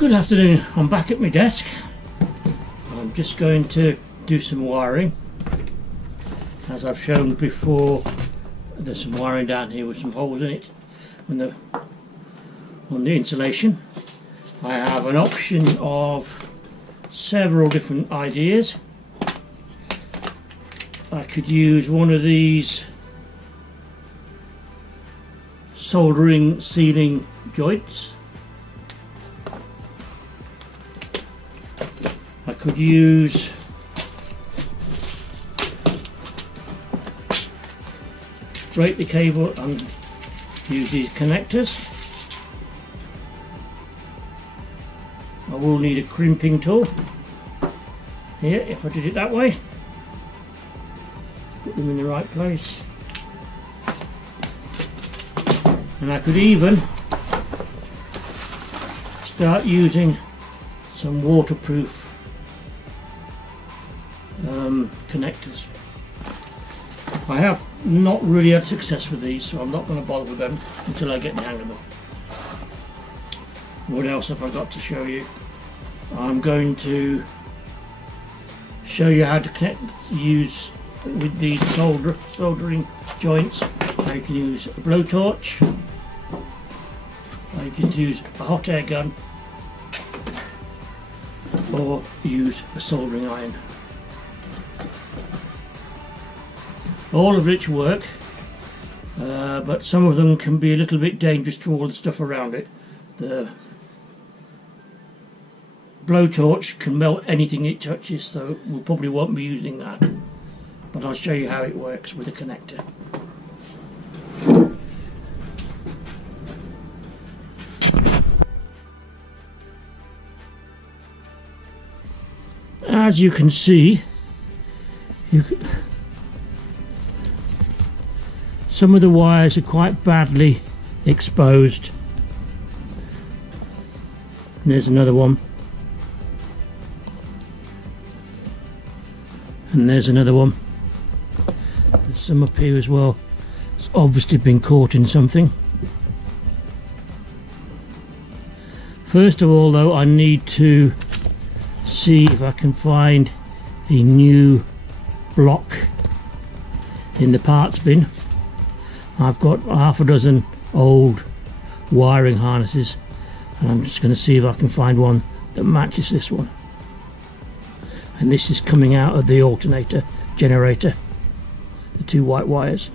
Good afternoon, I'm back at my desk. I'm just going to do some wiring. As I've shown before, there's some wiring down here with some holes in it on the insulation. I have an option of several different ideas. I could use one of these soldering sealing joints. I could use break the cable and use these connectors. I will need a crimping tool here if I did it that way. Put them in the right place. And I could even start using some waterproof connectors. I have not really had success with these, so I'm not going to bother with them until I get the hang of them. What else have I got to show you? I'm going to show you how to use with these soldering joints. I can use a blowtorch, I can use a hot air gun, or use a soldering iron. All of which work, but some of them can be a little bit dangerous to all the stuff around it. The blowtorch can melt anything it touches, so we probably won't be using that. But I'll show you how it works with a connector. As you can see, some of the wires are quite badly exposed. And there's another one. And there's another one. There's some up here as well. It's obviously been caught in something. First of all though, I need to see if I can find a new block in the parts bin. I've got half a dozen old wiring harnesses and I'm just going to see if I can find one that matches this one. And this is coming out of the alternator generator, the two white wires.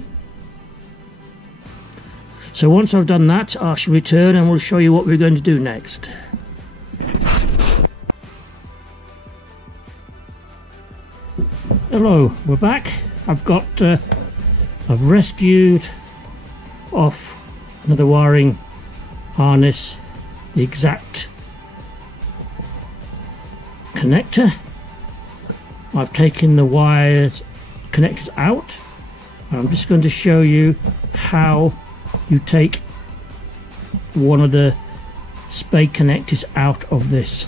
So once I've done that, I shall return and we'll show you what we're going to do next. Hello, we're back. I've rescued off another wiring harness, the exact connector. I've taken the wires connectors out. I'm just going to show you how you take one of the spade connectors out of this.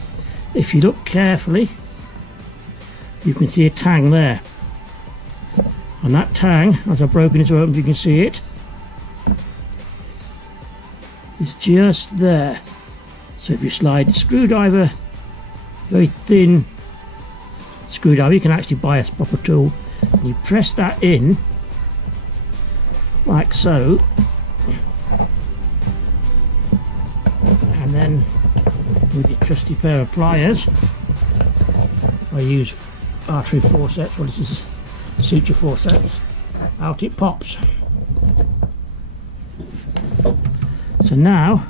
If you look carefully, you can see a tang there, and that tang, as I've broken it open, you can see it, is just there. So if you slide the screwdriver, very thin screwdriver, you can actually buy a proper tool, and you press that in like so, and then with your trusty pair of pliers, I use artery forceps, well this is suture forceps, out it pops. So now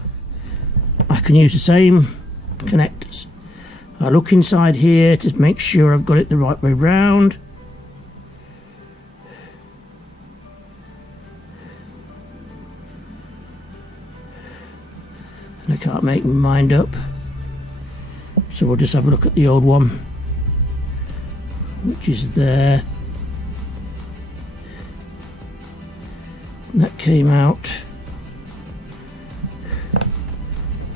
I can use the same connectors. I look inside here to make sure I've got it the right way round. And I can't make my mind up, so we'll just have a look at the old one, which is there. And that came out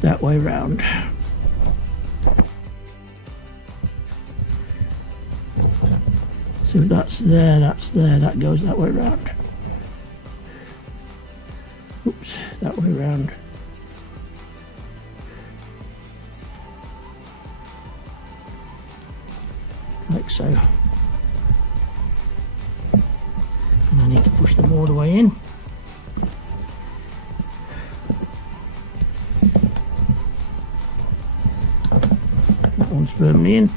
that way round. So that's there, that goes that way round. Oops, that way round. like so. And I need to push them all the way in. That one's firmly in.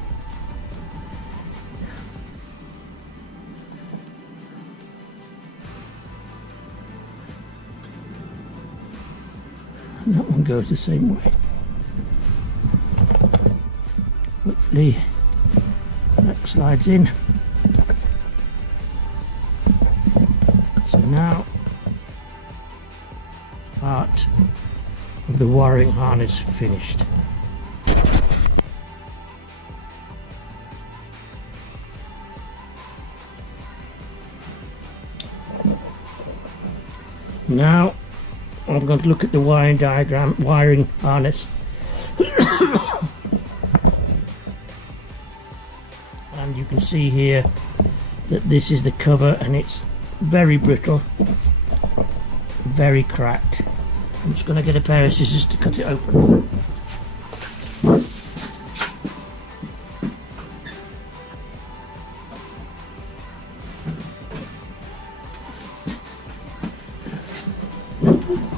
And that one goes the same way. Hopefully that slides in. So now part of the wiring harness finished. Now I'm going to look at the wiring diagram, wiring harness. And you can see here that this is the cover and it's very brittle, very cracked. I'm just going to get a pair of scissors to cut it open.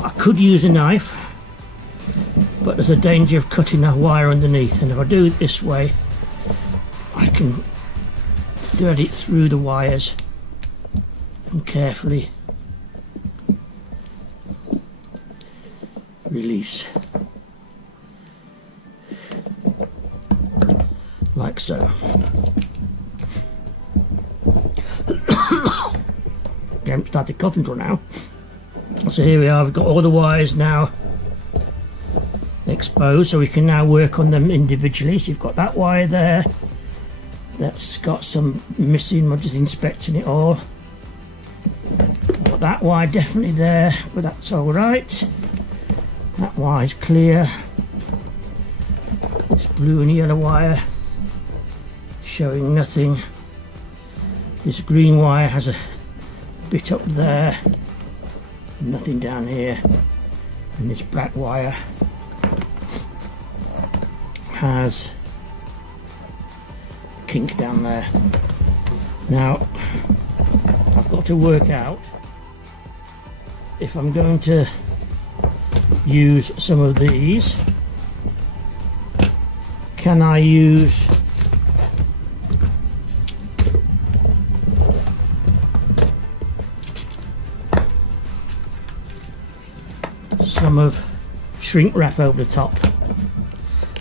I could use a knife, but there's a danger of cutting that wire underneath, and if I do it this way I can thread it through the wires and carefully release, like so. I haven't started coughing till now. So here we are, we've got all the wires now exposed, so we can now work on them individually. So you've got that wire there that's got some missing. I'm just inspecting it all. Got that wire definitely there, but that's all right. That wire's clear. This blue and yellow wire showing nothing. This green wire has a bit up there, nothing down here, and this black wire has a kink down there. Now I've got to work out if I'm going to use some of these. Can I use some of shrink wrap over the top?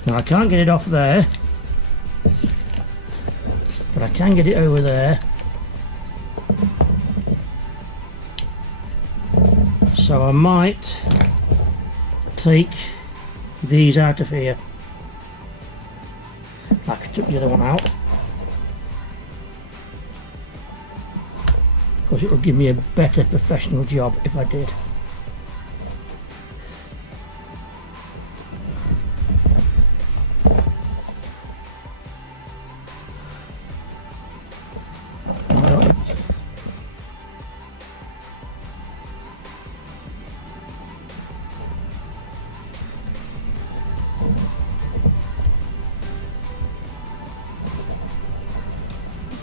Now I can't get it off there, but I can get it over there. So I might take these out of here, like I took the other one out, because it will give me a better professional job if I did.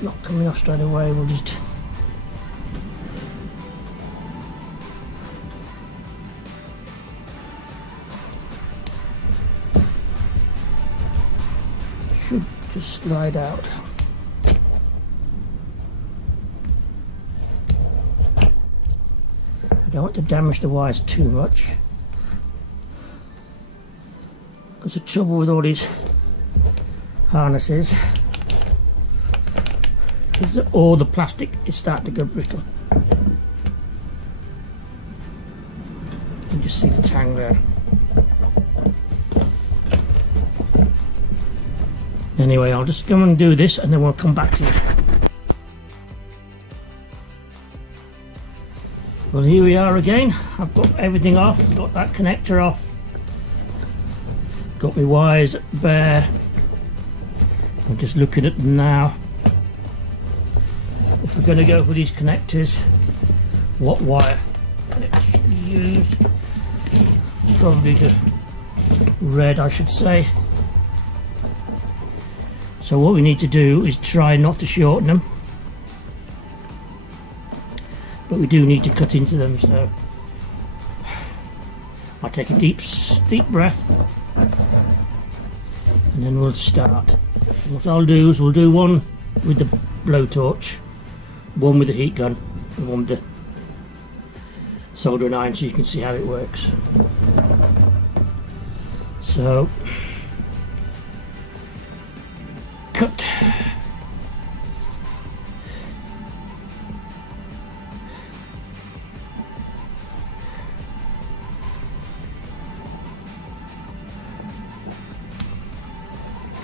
Not coming off straight away, we'll just should just slide out. I don't want to damage the wires too much, because the trouble with all these harnesses is that all the plastic is starting to go brittle. You can just see the tang there. Anyway, I'll just go and do this and then we'll come back to you. Well, here we are again. I've got everything off, got that connector off, got my wires bare. I'm just looking at them now. If we're going to go for these connectors, what wire should we use? Probably the red, I should say. So what we need to do is try not to shorten them, but we do need to cut into them. So I'll take a deep breath and then we'll start. What I'll do is we'll do one with the blowtorch, one with the heat gun, and one with the soldering iron, so you can see how it works. So cut.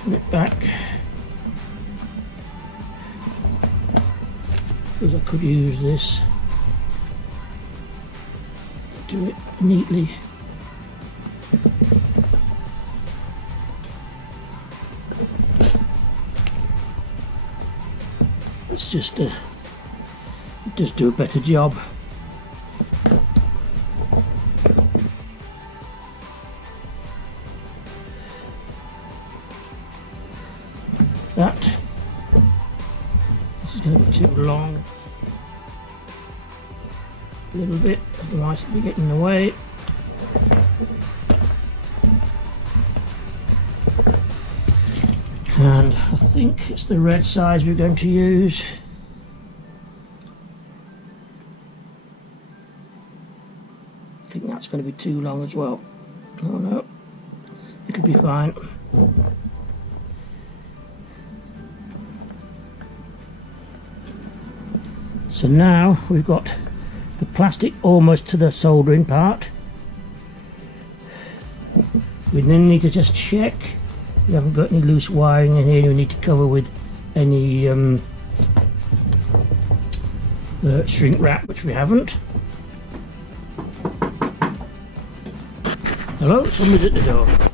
Put it back. Because I could use this to do it neatly. It's just do a better job. This is going to be too long. A little bit, otherwise it'll be getting in the way. And I think it's the red size we're going to use. I think that's going to be too long as well. Oh no, it'll be fine. So now we've got the plastic almost to the soldering part. We then need to just check we haven't got any loose wiring in here. We need to cover with any shrink wrap, which we haven't. Hello, somebody's at the door.